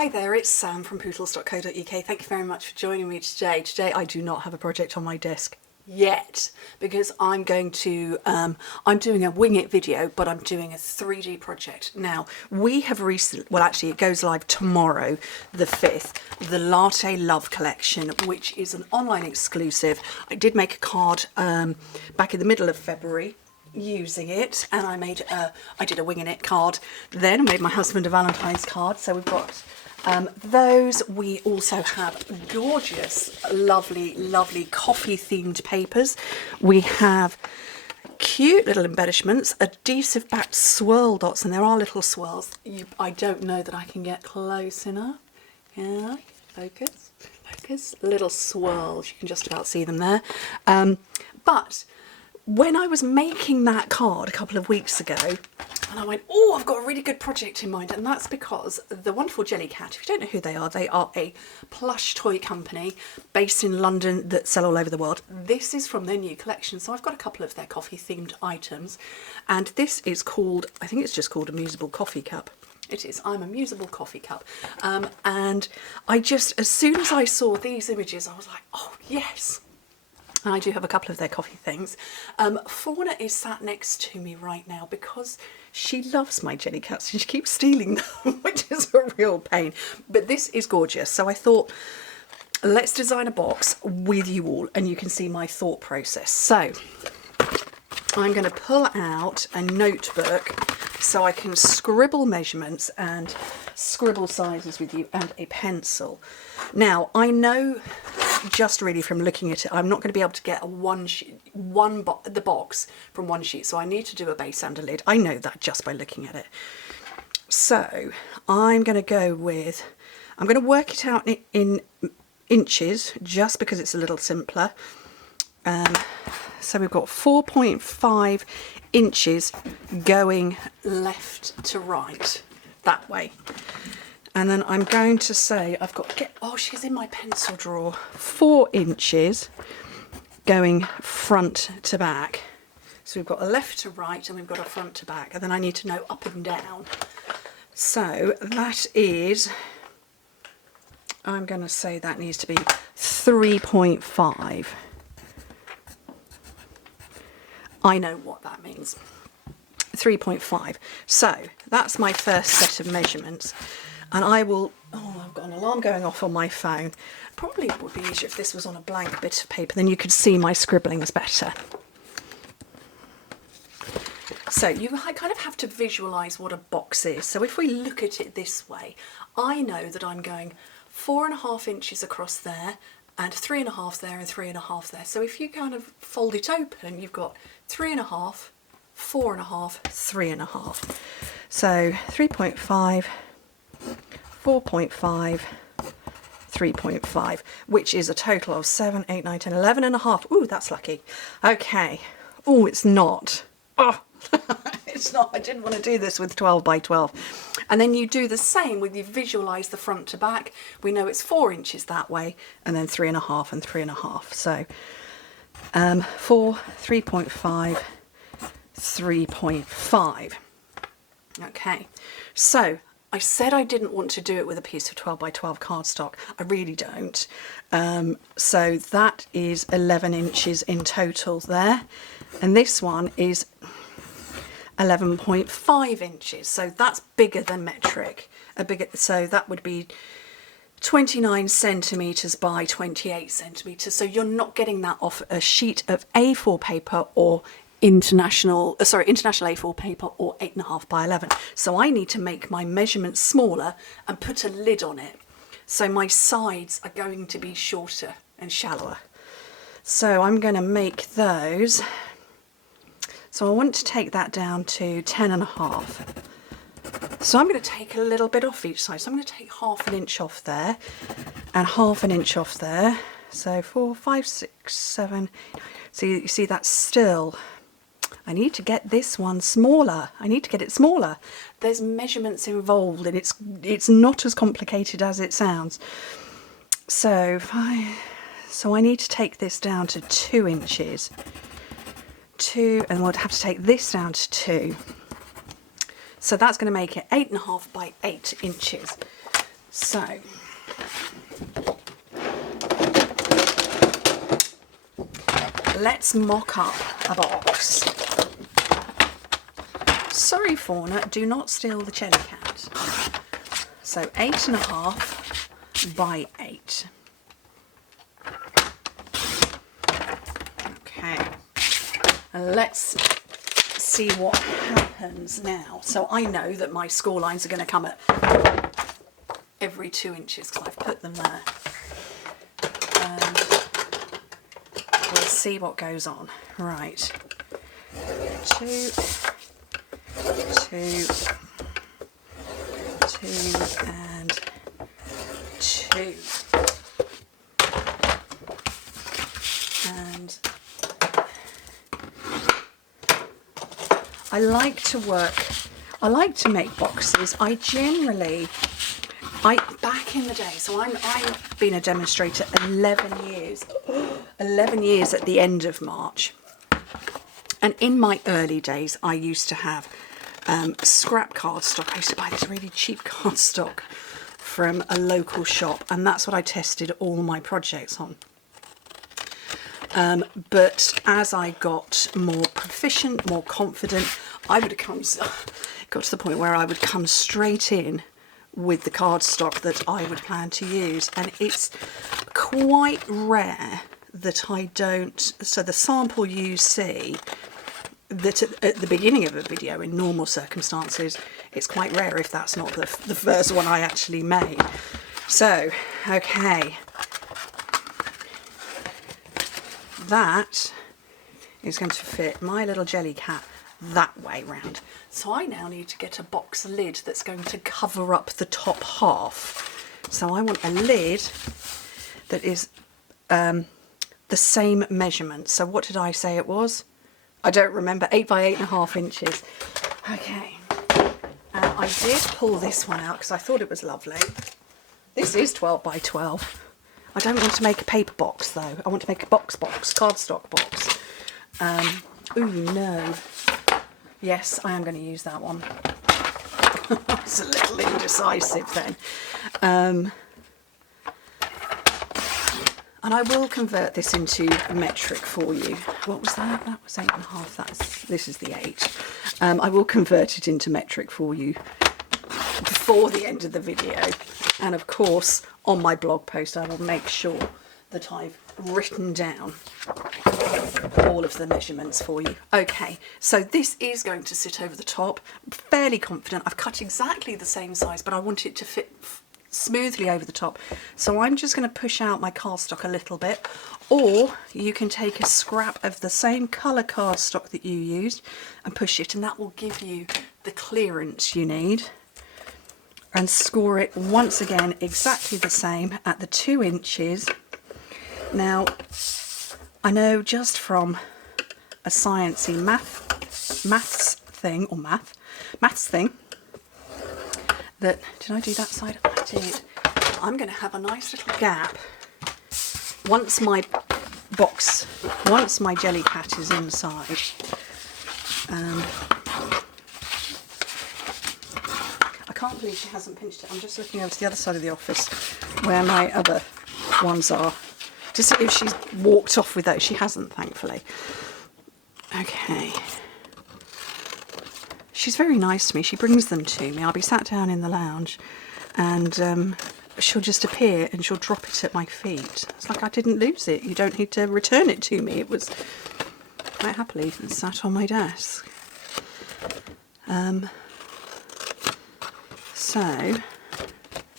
Hi there, it's Sam from Pootles.co.uk. Thank you very much for joining me today. Today I do not have a project on my desk yet because I'm going to, I'm doing a wing it video, but I'm doing a 3D project. Now, we have recently, well actually it goes live tomorrow, the 5th, the Latte Love collection, which is an online exclusive. I did make a card back in the middle of February using it, and I did a winging it card, then made my husband a Valentine's card. So we've got those. We also have gorgeous, lovely coffee themed papers. We have cute little embellishments, adhesive backed swirl dots, and there are little swirls. I don't know that I can get close enough. Yeah, focus, little swirls, you can just about see them there. But when I was making that card a couple of weeks ago, and I went, oh, I've got a really good project in mind, and that's because the wonderful Jellycat, if you don't know who they are a plush toy company based in London that sell all over the world. This is from their new collection, so I've got a couple of their coffee themed items, and this is called, I think it's just called a Musable Coffee Cup. It is, I'm a Musable Coffee Cup. And I just, as soon as I saw these images, I was like, oh yes. And I do have a couple of their coffee things. Fauna is sat next to me right now because she loves my Jellycats and she keeps stealing them, which is a real pain. But this is gorgeous. So I thought, let's design a box with you all and you can see my thought process. So I'm going to pull out a notebook so I can scribble measurements and scribble sizes with you, and a pencil. Now, I know just really from looking at it, I'm not going to be able to get the box from one sheet, so I need to do a base and a lid. I know that just by looking at it. So I'm going to go with, I'm going to work it out in inches just because it's a little simpler. So we've got 4.5 inches going left to right, that way. And then I'm going to say, I've got to get, oh, she's in my pencil drawer, 4 inches going front to back. So we've got a left to right and we've got a front to back, and then I need to know up and down. So that is, I'm going to say that needs to be 3.5. I know what that means. 3.5. So that's my first set of measurements. And I will, oh, I've got an alarm going off on my phone. Probably it would be easier if this was on a blank bit of paper, then you could see my scribblings better. So you kind of have to visualise what a box is. So if we look at it this way, I know that I'm going 4.5 inches across there, and 3.5 there, and 3.5 there. So if you kind of fold it open, you've got 3.5, 4.5, 3.5. So 3.5, 4.5, 3.5, which is a total of 7, 8, 9, 10, 11.5. Ooh, that's lucky. Okay. Oh, it's not. Oh, it's not. I didn't want to do this with 12 by 12. And then you do the same with, you visualise the front to back. We know it's 4 inches that way, and then 3.5 and 3.5. So 4, 3.5, 3.5. Okay, so I said I didn't want to do it with a piece of 12 by 12 cardstock. I really don't. So that is 11 inches in total there. And this one is 11.5 inches. So that's bigger than metric. So that would be 29 centimetres by 28 centimetres. So you're not getting that off a sheet of A4 paper or international A4 paper or 8.5 by 11. So I need to make my measurements smaller and put a lid on it. So my sides are going to be shorter and shallower. So I'm going to make those. So I want to take that down to 10.5. So I'm going to take a little bit off each side. So I'm going to take 1/2 inch off there and 1/2 inch off there. So 4, 5, 6, 7. So you see that's still, I need to get this one smaller. I need to get it smaller. There's measurements involved and it's not as complicated as it sounds. So I need to take this down to 2 inches. 2, and we'll have to take this down to 2. So that's going to make it 8.5 by 8 inches. So let's mock up a box. Sorry, Fauna, do not steal the Jellycat. So 8.5 by 8. Okay, and let's see what happens now. So I know that my score lines are going to come at every 2 inches because I've put them there. And we'll see what goes on. Right, 2, 2, 2 and 2. And I like to make boxes. Back in the day, so I've been a demonstrator 11 years, 11 years at the end of March. And in my early days, I used to have scrap cardstock. I used to buy this really cheap cardstock from a local shop, and that's what I tested all my projects on. But as I got more proficient, more confident, I would got to the point where I would come straight in with the cardstock that I would plan to use, and it's quite rare that I don't. So the sample you see that at the beginning of a video in normal circumstances, it's quite rare if that's not the first one I actually made. So, okay. That is going to fit my little Jellycat that way round. So I now need to get a box lid that's going to cover up the top half. So I want a lid that is the same measurement. So what did I say it was? I don't remember, 8 by 8.5 inches. Okay, and I did pull this one out because I thought it was lovely. This is 12 by 12. I don't want to make a paper box though. I want to make a cardstock box. Ooh, no. Yes, I am going to use that one. It's a little indecisive then. And I will convert this into metric for you. What was that? That was 8.5. This is the 8. I will convert it into metric for you before the end of the video. And of course, on my blog post, I will make sure that I've written down all of the measurements for you. Okay, so this is going to sit over the top. I'm fairly confident. I've cut exactly the same size, but I want it to fit smoothly over the top. So I'm just going to push out my cardstock a little bit, or you can take a scrap of the same colour cardstock that you used and push it, and that will give you the clearance you need. And score it once again exactly the same at the 2 inches. Now, I know just from a sciencey maths thing that, did I do that side? I did. I'm going to have a nice little gap once my Jellycat is inside. I can't believe she hasn't pinched it. I'm just looking over to the other side of the office where my other ones are to see if she's walked off with those. She hasn't, thankfully. Okay. She's very nice to me. She brings them to me. I'll be sat down in the lounge and she'll just appear and she'll drop it at my feet. It's like I didn't lose it. You don't need to return it to me. It was quite happily sat on my desk. So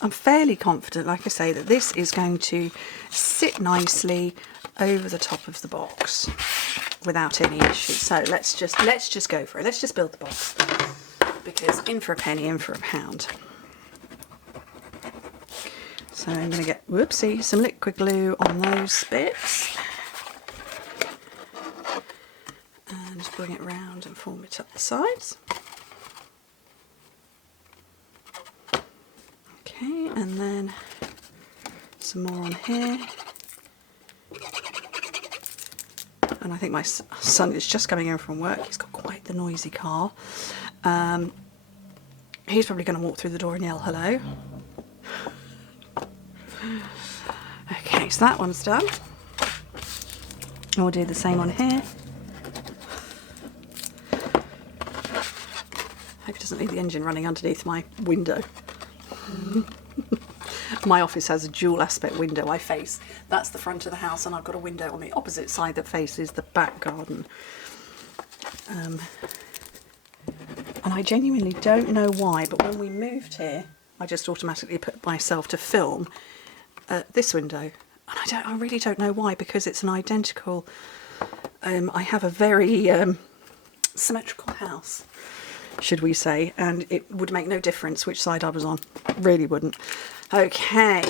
I'm fairly confident, like I say, that this is going to sit nicely over the top of the box without any issue. So let's just go for it. Let's just build the box, because in for a penny, in for a pound. So I'm going to get, whoopsie, some liquid glue on those bits and bring it round and form it up the sides. Okay, and then some more on here. And I think my son is just coming in from work. He's got quite the noisy car. He's probably going to walk through the door and yell hello. Okay, so that one's done. And we'll do the same on here. Hope it doesn't leave the engine running underneath my window. My office has a dual aspect window I face. That's the front of the house, and I've got a window on the opposite side that faces the back garden. And I genuinely don't know why, but when we moved here, I just automatically put myself to film this window. And I really don't know why, because it's an identical, I have a very symmetrical house, should we say, and it would make no difference which side I was on. Really wouldn't. Okay,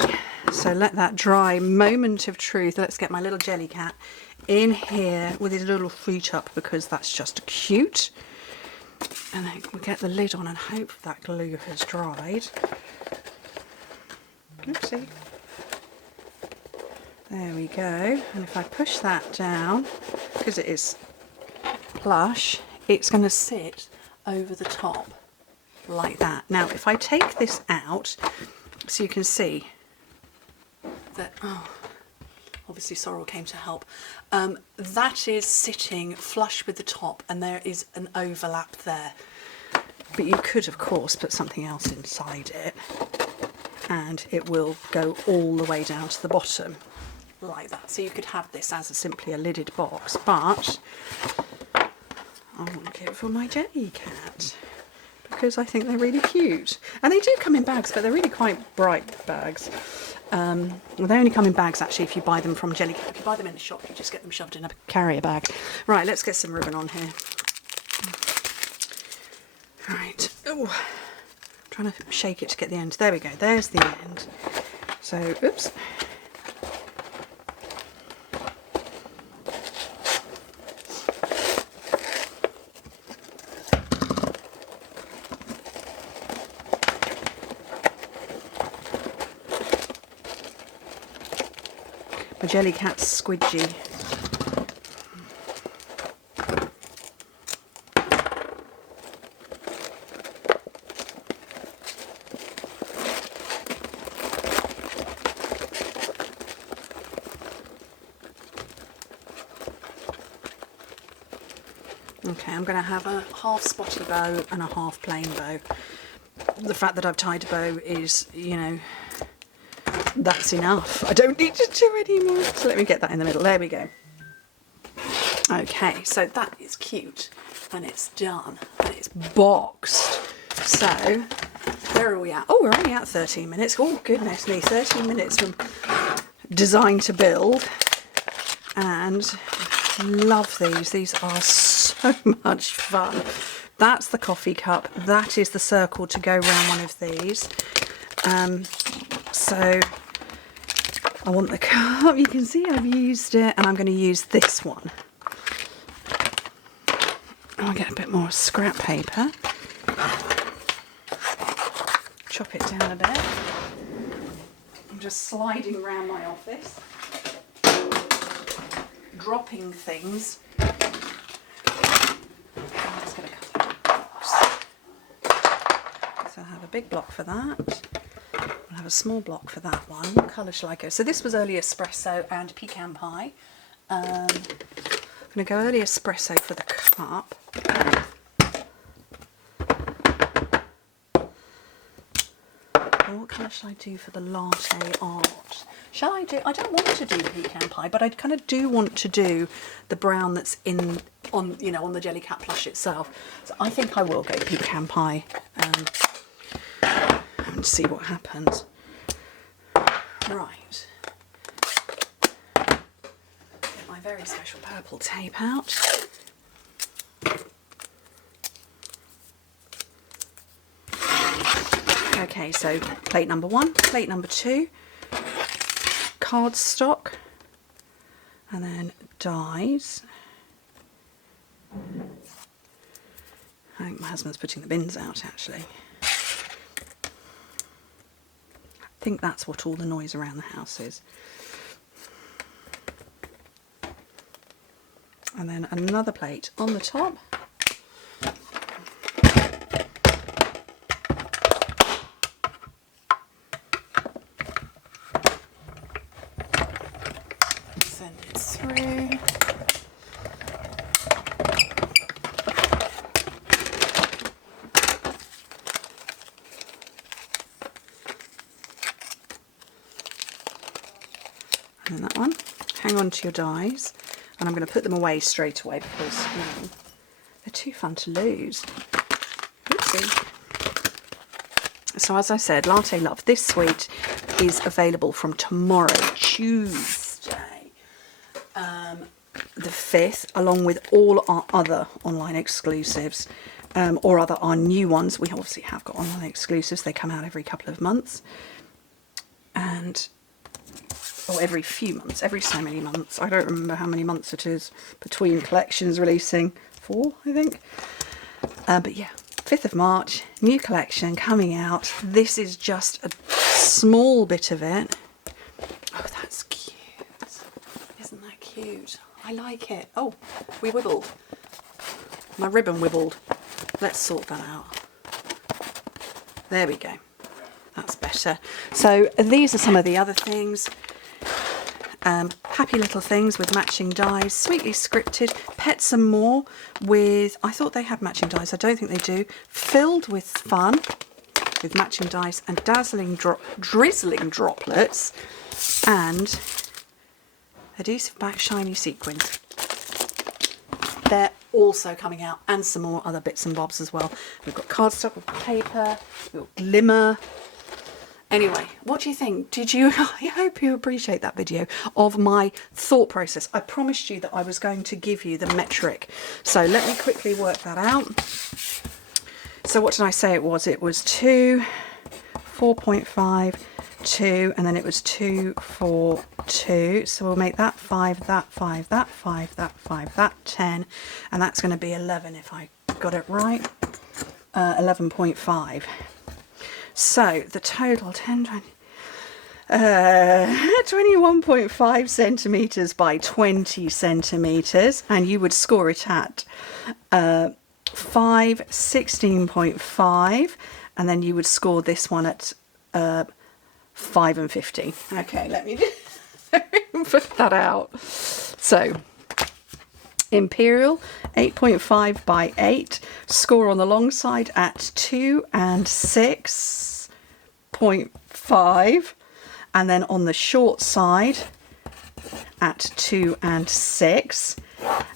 so let that dry. Moment of truth. Let's get my little Jellycat in here with his little feet up, because that's just cute. And then we'll get the lid on and hope that glue has dried. Oopsie. There we go. And if I push that down, because it is plush, it's going to sit over the top like that. Now if I take this out, so you can see that, oh, obviously Sorrel came to help, that is sitting flush with the top, and there is an overlap there. But you could of course put something else inside it and it will go all the way down to the bottom like that. So you could have this as simply a lidded box, but I want to get it for my Jellycat because I think they're really cute. And they do come in bags, but they're really quite bright bags. They only come in bags actually if you buy them from Jellycat. If you buy them in the shop, you just get them shoved in a carrier bag. Right, let's get some ribbon on here. Right, oh, trying to shake it to get the end. There we go, there's the end. So, oops. My Jellycat's squidgy. Okay, I'm going to have a half spotty bow and a half plain bow. The fact that I've tied a bow is, you know, that's enough. I don't need to do any more. So let me get that in the middle. There we go. Okay, so that is cute and it's done and it's boxed. So where are we at? Oh, we're only at 13 minutes. Oh goodness me, 13 minutes from design to build. And love these. These are so much fun. That's the coffee cup. That is the circle to go around one of these. So I want the cup. You can see I've used it, and I'm going to use this one. I'll get a bit more scrap paper. Chop it down a bit. I'm just sliding around my office, dropping things. I'm just going to cut it in blocks. So I'll have a big block for that. I'll have a small block for that one. What colour shall I go? So this was early espresso and pecan pie. I'm going to go early espresso for the cup. What colour shall I do for the latte art? Shall I do? I don't want to do pecan pie, but I kind of do want to do the brown that's on the Jellycat plush itself. So I think I will go pecan pie. And see what happens. Right. Get my very special purple tape out. Okay, so plate number 1, plate number 2, cardstock, and then dies. I think my husband's putting the bins out actually. I think that's what all the noise around the house is. And then another plate on the top. through. And then that one. Hang on to your dies, and I'm going to put them away straight away because they're too fun to lose. Oopsie. So as I said, Latte Love, this suite is available from tomorrow, Tuesday, the 5th, along with all our other online exclusives, or rather our new ones. We obviously have got online exclusives. They come out every couple of months, or every few months, every so many months. I don't remember how many months it is between collections releasing. 4, I think. But yeah, 5th of March, new collection coming out. This is just a small bit of it. Oh, that's cute. Isn't that cute? I like it. Oh, we wibbled. My ribbon wibbled. Let's sort that out. There we go. That's better. So these are some of the other things. Happy little things with matching dies, sweetly scripted. Pets and More with, I thought they had matching dies, I don't think they do. Filled with fun with matching dies and drizzling droplets and adhesive back shiny sequins. They're also coming out, and some more other bits and bobs as well. We've got cardstock with paper, we've got glimmer. Anyway, what do you think? I hope you appreciate that video of my thought process. I promised you that I was going to give you the metric. So let me quickly work that out. So what did I say it was? It was 2, 4.5, 2, and then it was 2, 4, 2. So we'll make that 5, that 5, that 5, that 5, that 10. And that's going to be 11 if I got it right. 11.5. So the total 21.5 centimetres by 20 centimetres, and you would score it at 5, 16.5, and then you would score this one at 5 and 15. Okay, let me put that out. So Imperial, 8.5 by 8. Score on the long side at 2 and 6.5. And then on the short side at 2 and 6.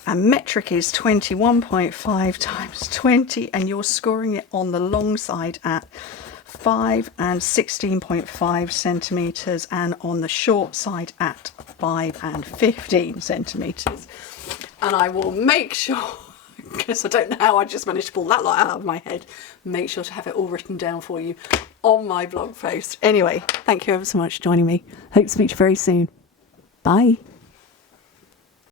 And metric is 21.5 times 20. And you're scoring it on the long side at 5 and 16.5 centimetres. And on the short side at 5 and 15 centimetres. And I will make sure, because I don't know how I just managed to pull that lot out of my head, make sure to have it all written down for you on my blog post. Anyway, thank you ever so much for joining me. Hope to speak to you very soon. Bye.